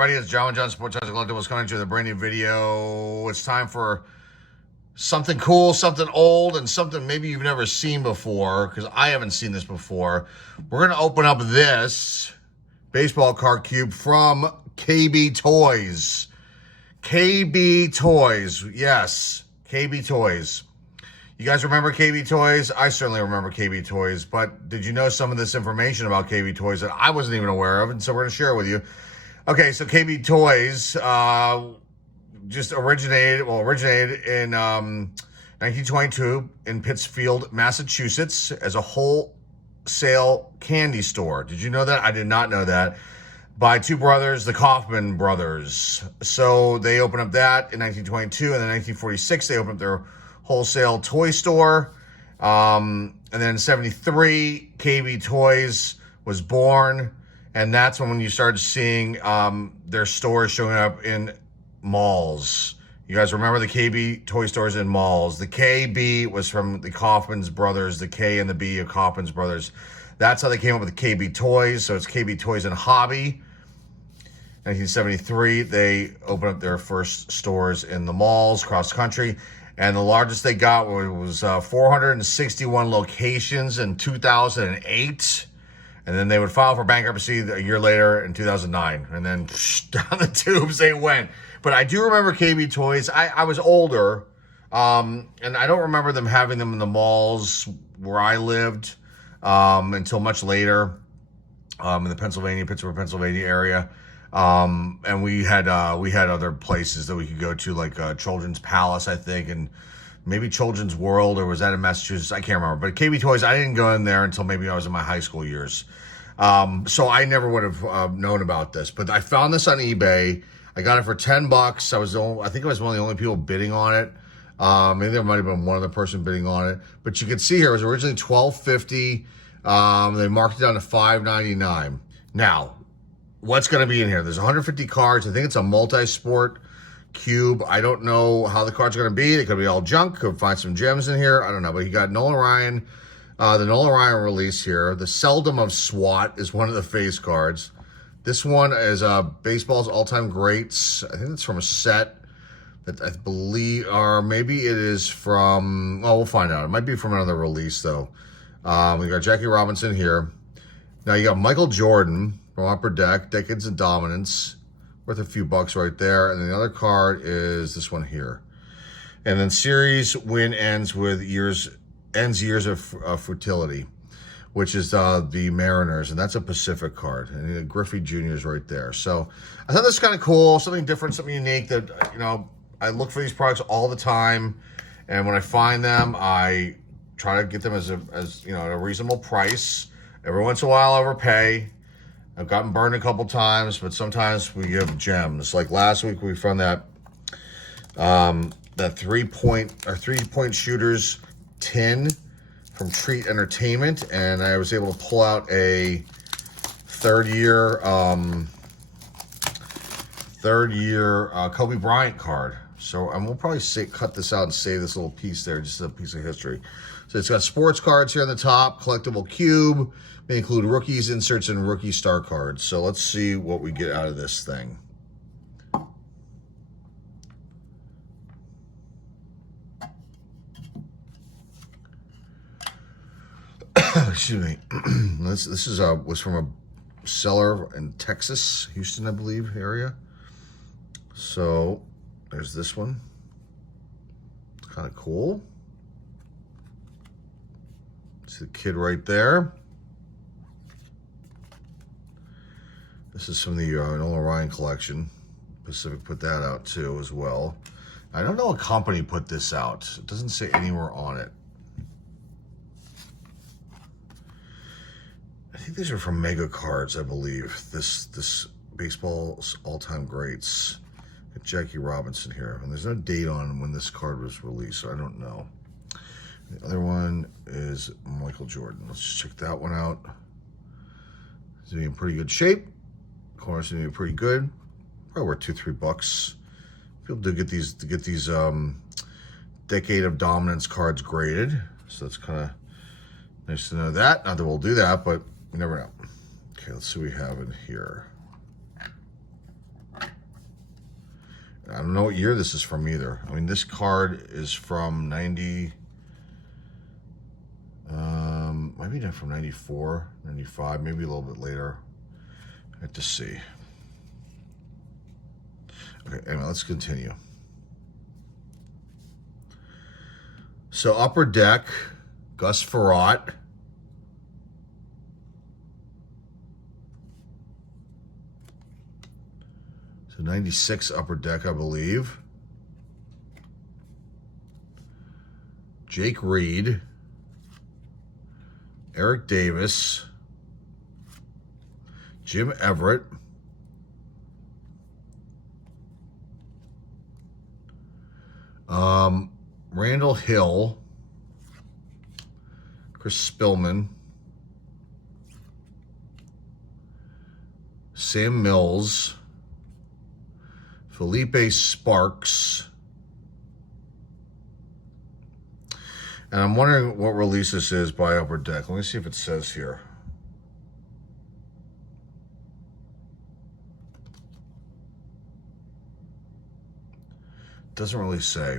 everybody? It's John Sports Collectibles coming to the brand new video. It's time for something cool, something old, and something maybe you've never seen before, because I haven't seen this before. We're going to open up this baseball card cube from KB Toys. KB Toys. Yes, KB Toys. You guys remember KB Toys? I certainly remember KB Toys, but did you know some of this information about KB Toys that I wasn't even aware of? And so we're going to share it with you. Okay, so KB Toys just originated in 1922 in Pittsfield, Massachusetts, as a wholesale candy store. Did you know that? I did not know that. By two brothers, the Kaufman brothers. So they opened up that in 1922, and then 1946 they opened up their wholesale toy store. And then in 73, KB Toys was born. And that's when you started seeing their stores showing up in malls. You guys remember the KB toy stores in malls. The KB was from the Kaufman's brothers, the K and the B of Kaufman's brothers. That's how they came up with the KB Toys. So it's KB Toys and Hobby. 1973, they opened up their first stores in the malls across the country. And the largest they got was 461 locations in 2008. And then they would file for bankruptcy a year later in 2009. And then down the tubes they went. But I do remember KB Toys. I was older. And I don't remember them having them in the malls where I lived until much later in the Pittsburgh, Pennsylvania area. And we had other places that we could go to, like Children's Palace, I think, and maybe Children's World, or was that in Massachusetts? I can't remember. But KB Toys, I didn't go in there until maybe I was in my high school years. So I never would have known about this. But I found this on eBay. I got it for $10. I think I was one of the only people bidding on it. Maybe there might have been one other person bidding on it. But you can see here, it was originally $12.50. They marked it down to $5.99. Now, what's going to be in here? There's 150 cards. I think it's a multi-sport cube. I don't know how the cards are going to be. They could be all junk. Could find some gems in here. I don't know. But you got Nolan Ryan, the Nolan Ryan release here. The Seldom of SWAT is one of the face cards. This one is baseball's all-time greats. I think it's from a set that I believe, or maybe it is from, we'll find out. It might be from another release, though. We got Jackie Robinson here. Now you got Michael Jordan from Upper Deck, Decades of Dominance, worth a few bucks right there. And then the other card is this one here. And then series win ends years of futility, which is the Mariners, and that's a Pacific card. And Griffey Jr. is right there. So I thought this was kind of cool, something different, something unique that, you know, I look for these products all the time. And when I find them, I try to get them as you know, at a reasonable price. Every once in a while, I overpay. I've gotten burned a couple times, but sometimes we give gems. Like last week, we found that three-point shooters tin from Treat Entertainment, and I was able to pull out a third year Kobe Bryant card. So we'll probably cut this out and save this little piece there, just a piece of history. So it's got sports cards here on the top, collectible cube. They include rookies, inserts, and rookie star cards. So let's see what we get out of this thing. Excuse me. This was from a seller in Texas, Houston, I believe, area. So there's this one. It's kind of cool. See the kid right there. This is from the Nolan Ryan collection. Pacific put that out too as well. I don't know what company put this out. It doesn't say anywhere on it. I think these are from Mega Cards, I believe. This baseball's all-time greats. Got Jackie Robinson here. And there's no date on when this card was released, so I don't know. The other one is Michael Jordan. Let's just check that one out. It's in pretty good shape. Corners going to be pretty good. Probably worth $2-3. People do get these Decade of Dominance cards graded, so that's kind of nice to know that. Not that we'll do that, but you never know. Okay, let's see what we have in here. know what year this is from either. I mean, this card is from 90, maybe not from 94, 95, maybe a little bit later. I have to see. Okay, anyway, let's continue. So Upper Deck, Gus Farrat. So 96 Upper Deck, I believe. Jake Reed. Eric Davis. Jim Everett. Randall Hill. Chris Spillman. Sam Mills. Felipe Sparks. And I'm wondering what release this is by Upper Deck. Let me see if it says here. Doesn't really say.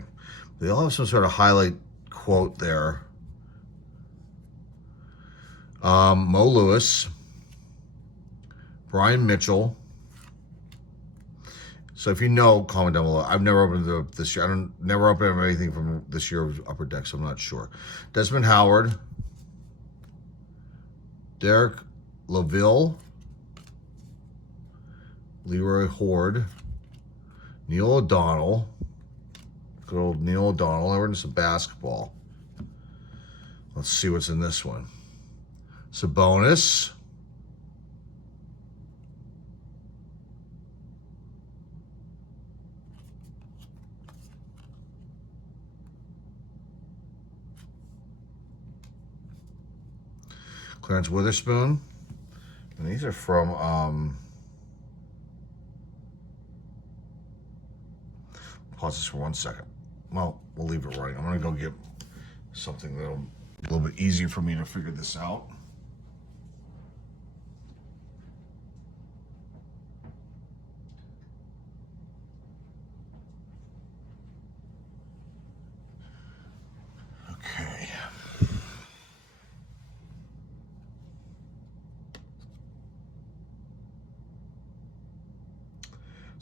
They all have some sort of highlight quote there. Mo Lewis. Brian Mitchell. So if you know, comment down below. I've never opened this year. Never opened anything from this year of Upper Deck, so I'm not sure. Desmond Howard. Derek LaVille. Leroy Horde. Neil O'Donnell. Good old Neil O'Donnell. Never into some basketball. Let's see what's in this one. Sabonis. Clarence Witherspoon. And these are from, pause this for 1 second. Well, we'll leave it running. I'm gonna go get something that'll be a little bit easier for me to figure this out. Okay.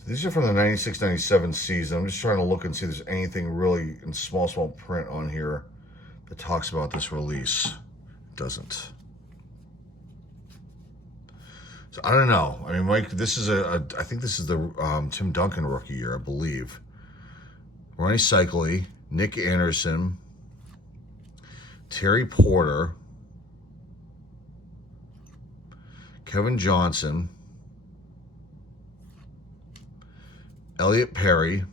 These are from the 96-97 season. I'm just trying to look and see if there's anything really in small print on here that talks about this release. It doesn't. So I don't know. I mean, Mike, this is I think this is the Tim Duncan rookie year, I believe. Ronnie Cycli, Nick Anderson, Terry Porter, Kevin Johnson, Elliot Perry,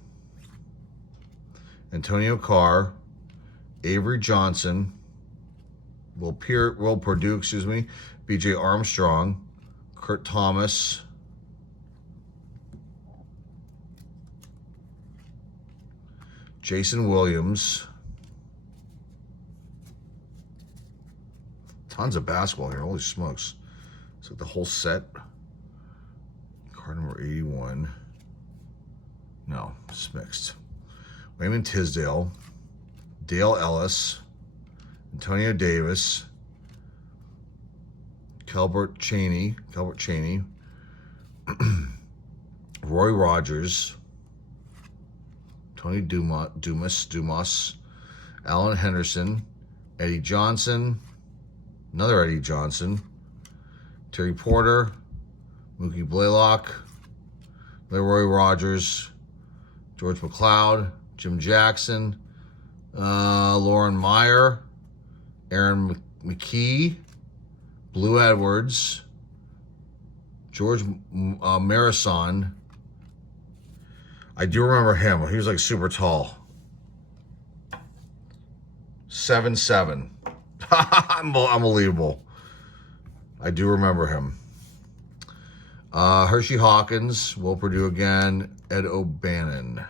Antonio Carr, Avery Johnson, Will Purdue, BJ Armstrong, Kurt Thomas, Jason Williams. Tons of basketball here, holy smokes. It's like the whole set. Card number 81. No, it's mixed. Raymond Tisdale, Dale Ellis, Antonio Davis, Calbert Cheney, Roy Rogers, Tony Dumas, Alan Henderson, Eddie Johnson, another Eddie Johnson, Terry Porter, Mookie Blaylock, Leroy Rogers, George McLeod, Jim Jackson, Lauren Meyer, Aaron McKee, Blue Edwards, George Marison. I do remember him. He was like super tall. 7'7". Unbelievable. I do remember him. Hershey Hawkins, Will Purdue again, Ed O'Bannon.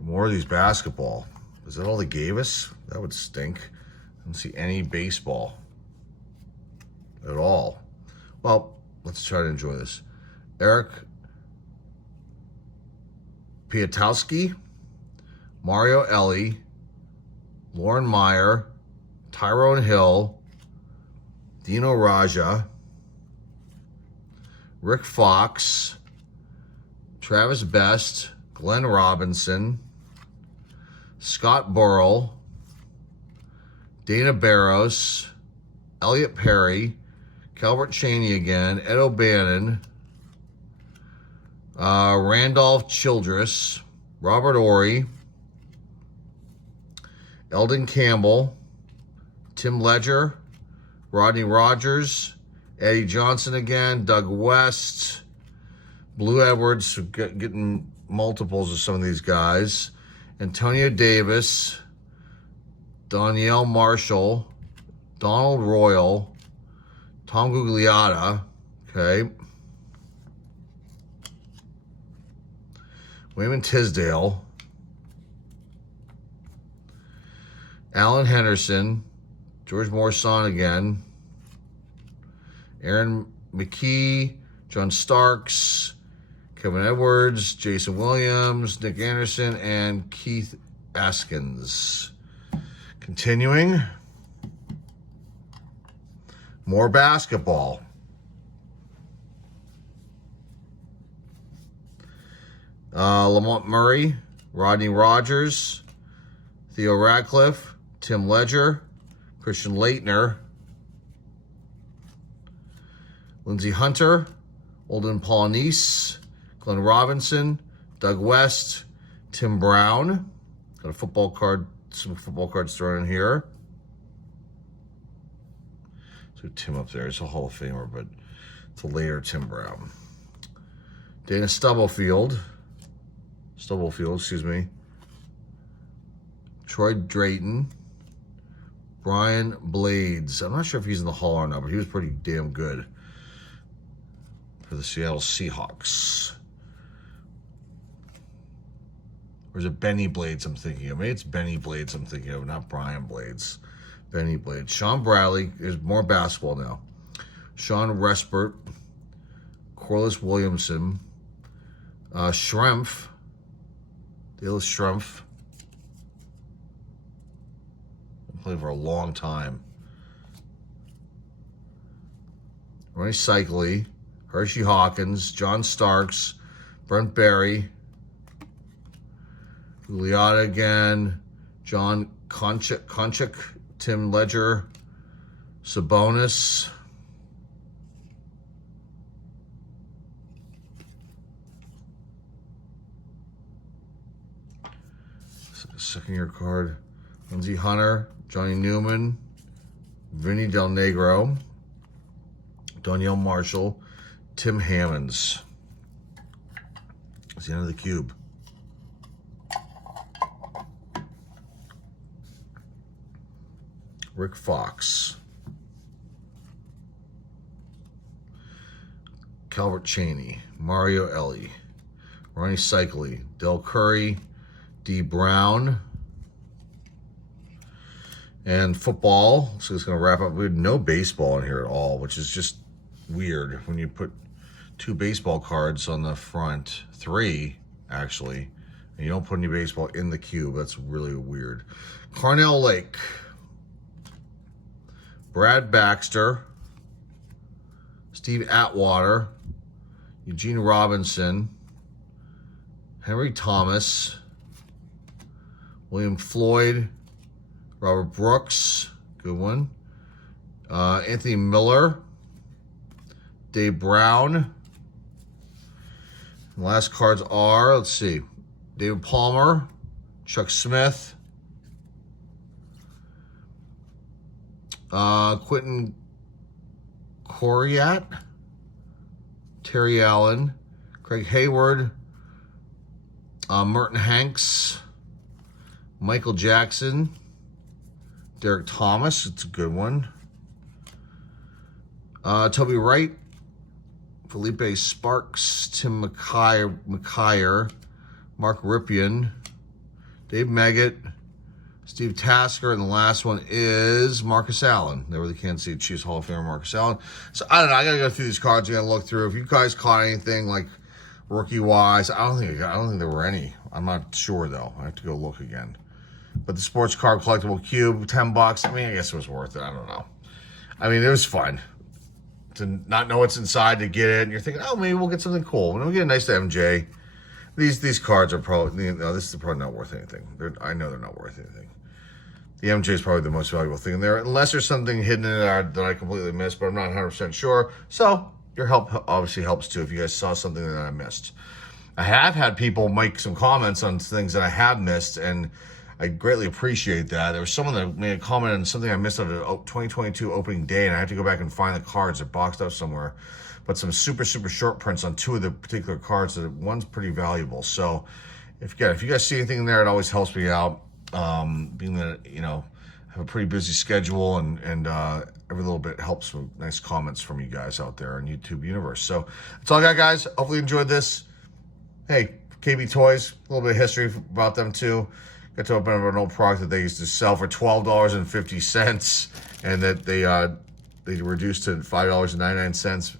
More of these basketball. Is that all they gave us? That would stink. I don't see any baseball at all. Well, let's try to enjoy this. Eric Piatowski, Mario Ellie, Lauren Meyer, Tyrone Hill, Dino Raja, Rick Fox, Travis Best, Glenn Robinson, Scott Burrell, Dana Barros, Elliot Perry, Calvert Chaney again, Ed O'Bannon, Randolph Childress, Robert Ory, Eldon Campbell, Tim Ledger, Rodney Rogers, Eddie Johnson again, Doug West, Blue Edwards, getting multiples of some of these guys, Antonio Davis, Danielle Marshall, Donald Royal, Tom Gugliotta, okay, Wayman Tisdale, Alan Henderson, George Morrison again, Aaron McKee, John Starks, Kevin Edwards, Jason Williams, Nick Anderson, and Keith Askins. Continuing. More basketball. Lamont Murray, Rodney Rogers, Theo Radcliffe, Tim Ledger, Christian Leitner, Lindsey Hunter, Olden Polynice, Glenn Robinson, Doug West, Tim Brown. Got a football card, some football cards thrown in here. So Tim up there, he's a Hall of Famer, but it's a later Tim Brown. Dana Stubblefield, excuse me. Troy Drayton, Brian Blades. I'm not sure if he's in the Hall or not, but he was pretty damn good for the Seattle Seahawks. Or is it Benny Blades I'm thinking of? Maybe it's Benny Blades I'm thinking of, not Brian Blades. Benny Blades. Sean Bradley. There's more basketball now. Sean Respert, Corliss Williamson, Schrempf, Dallas Schrempf. Played for a long time. Ronnie Cycli, Hershey Hawkins, John Starks, Brent Berry, Gugliotta again, John Konchak, Tim Ledger, Sabonis, second year card, Lindsey Hunter, Johnny Newman, Vinny Del Negro, Danielle Marshall, Tim Hammonds. That's the end of the cube. Rick Fox, Calvert Chaney, Mario Ellie, Ronnie Cycli, Del Curry, D. Brown, and football. So it's going to wrap up. We had no baseball in here at all, which is just weird when you put 2 baseball cards on the front, 3 actually, and you don't put any baseball in the cube. That's really weird. Carnell Lake, Brad Baxter, Steve Atwater, Eugene Robinson, Henry Thomas, William Floyd, Robert Brooks, good one, Anthony Miller, Dave Brown. And the last cards are, let's see, David Palmer, Chuck Smith, Quentin Coriat, Terry Allen, Craig Hayward, Merton Hanks, Michael Jackson, Derek Thomas, it's a good one, Toby Wright, Felipe Sparks, Tim McKyer, Mark Ripien, Dave Meggett, Steve Tasker, and the last one is Marcus Allen. They really can't see it. Chiefs Hall of Famer Marcus Allen. So I don't know. I got to go through these cards. I got to look through. If you guys caught anything like Rookie-wise, I don't think there were any. I'm not sure, though. I have to go look again. But the sports card collectible cube, $10. I mean, I guess it was worth it. I don't know. I mean, it was fun to not know what's inside, to get it, and you're thinking, oh, maybe we'll get something cool. And we'll get a nice MJ. These cards are probably, this is probably not worth anything. I know they're not worth anything. The MJ is probably the most valuable thing in there, unless there's something hidden in there that I completely missed, but I'm not 100% sure. So your help obviously helps too if you guys saw something that I missed. I have had people make some comments on things that I have missed, and I greatly appreciate that. There was someone that made a comment on something I missed on the 2022 opening day, and I have to go back and find the cards. They're boxed up somewhere. But some super short prints on 2 of the particular cards. That one's pretty valuable. So if you guys see anything in there, it always helps me out. Being that, I have a pretty busy schedule, and every little bit helps with nice comments from you guys out there on YouTube universe. So that's all I got, guys. Hopefully you enjoyed this. Hey, KB Toys, a little bit of history about them too. Got to open up an old product that they used to sell for $12.50, and that they reduced to $5.99.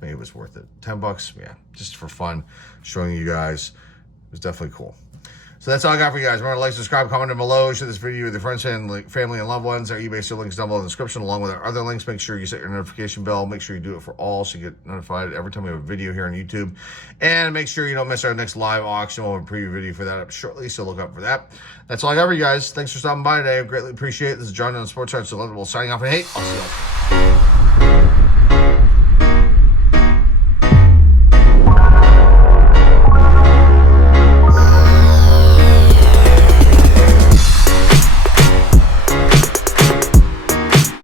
Maybe it was worth it. $10, yeah, just for fun, showing you guys. It was definitely cool. So that's all I got for you guys. Remember to like, subscribe, comment down below, share this video with your friends and family and loved ones. Our eBay store links down below in the description, along with our other links. Make sure you set your notification bell. Make sure you do it for all, so you get notified every time we have a video here on YouTube. And make sure you don't miss our next live auction. We'll have a preview video for that up shortly, so look out for that. That's all I got for you guys. Thanks for stopping by today. I greatly appreciate it. This is John on Sports Arts Collectible signing off, and hey, I'll see you all.